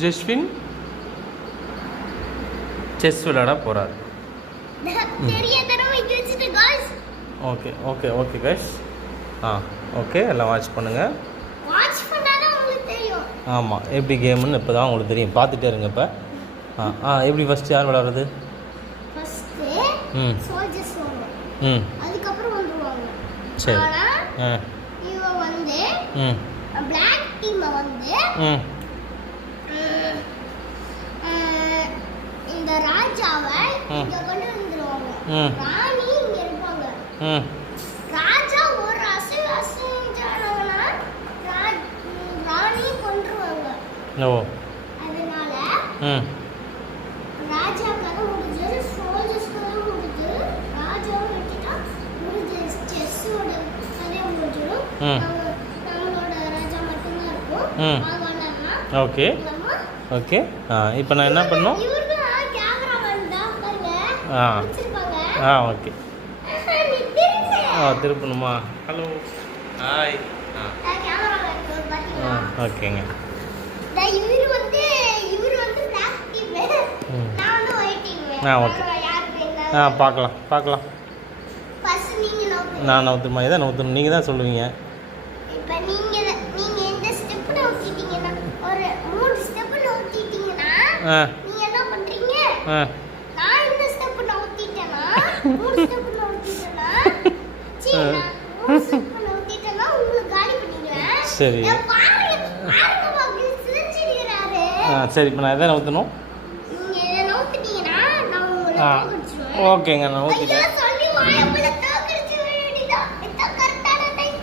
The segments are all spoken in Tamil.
ஜெஸ்வின் செஸ் விளையாட போகிறார். Okay okay okay guys. Okay எல்லாம் வாட்ச் பண்ணுங்கள். ஆமாம் எப்படி கேமுன்னு இப்போ தான் உங்களுக்கு தெரியும். பார்த்துட்டே இருங்க. இப்போ எப்படி ஃபஸ்ட்டு யார் விளையாடுறது? சரி. இந்த ராஜாவை இங்க கொண்டு வந்துருவாங்க. ராணி இங்க இருப்பாங்க. ராஜா ஒரு அசைஞ்சானா ராணி கொன்றுவாங்க. அதனால ராஜா கதை முடிஞ்சது, சோல்ஜர்ஸ் கதை முடிஞ்சு, ராஜாவை வெட்டிட்டா முடிஞ்சு, செஸ்ஸோட கதை முடிஞ்சிடும். நம்மளோட ராஜா மட்டும்தான் இருக்கும். Okay okay. இப்போ நான் என்ன பண்ணணும்? ஓகே. திருப்பணுமா? Hello hi. ஓகேங்க. ஓகே. பார்க்கலாம் பார்க்கலாம். நான் நவுத்துமா? இதான் நவுத்தணும். நீங்கள் தான் சொல்லுவீங்க. நீங்க என்ன பண்றீங்க? நான் இந்த ஸ்டெப் நவுத்திட்டேனா 3 ஸ்டெப் நவுத்திட்டேனா மூணு ஸ்டெப் நவுத்திட்டேனா உங்களுக்கு காலி பண்ணிடுவேன். சரி பாருங்க பாருங்க சிரிச்சிடுறாரு. சரி இப்போ நான் எதை நவுத்தணும்? நீங்க எதை நவுத்திட்டீங்கன்னா நான் உங்களை தோக்கடிச்சுடுவேன். ஓகேங்க நான் நவுத்திட்டேன். சொல்லி வாயப்புல தோக்கடிச்சு வேண்டியதா. இது கரெக்டான டைம்.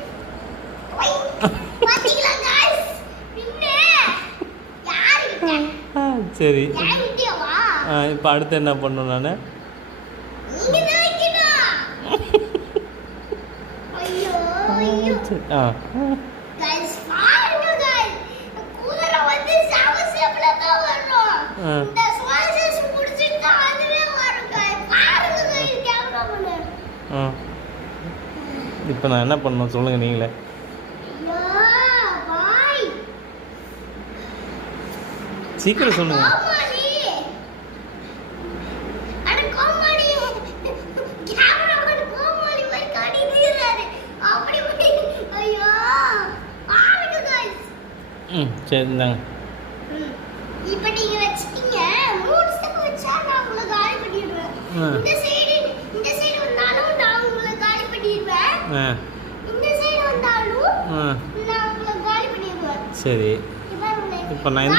பாத்தீங்களா गाइस? பின்னே யார் விட்ட? சரி இப்போ அடுத்து என்ன பண்ணணும்? நான் இப்போ நான் என்ன பண்ணணும் சொல்லுங்கள் நீங்களே. சீக்கிரம் சொல்லுங்க. சரி இந்தாங்க. இப்போ நீங்க வெச்சிட்டீங்க. 3 ஸ்டெப் வெச்சா நான் உங்களை காலி பண்ணிடுவேன். இந்த சைடு வந்தாலும் நான் உங்களை காலி பண்ணிடுவேன். இந்த சைடு வந்தாலும் நான் உங்களை காலி பண்ணிடுவேன். சரி இப்போ நான்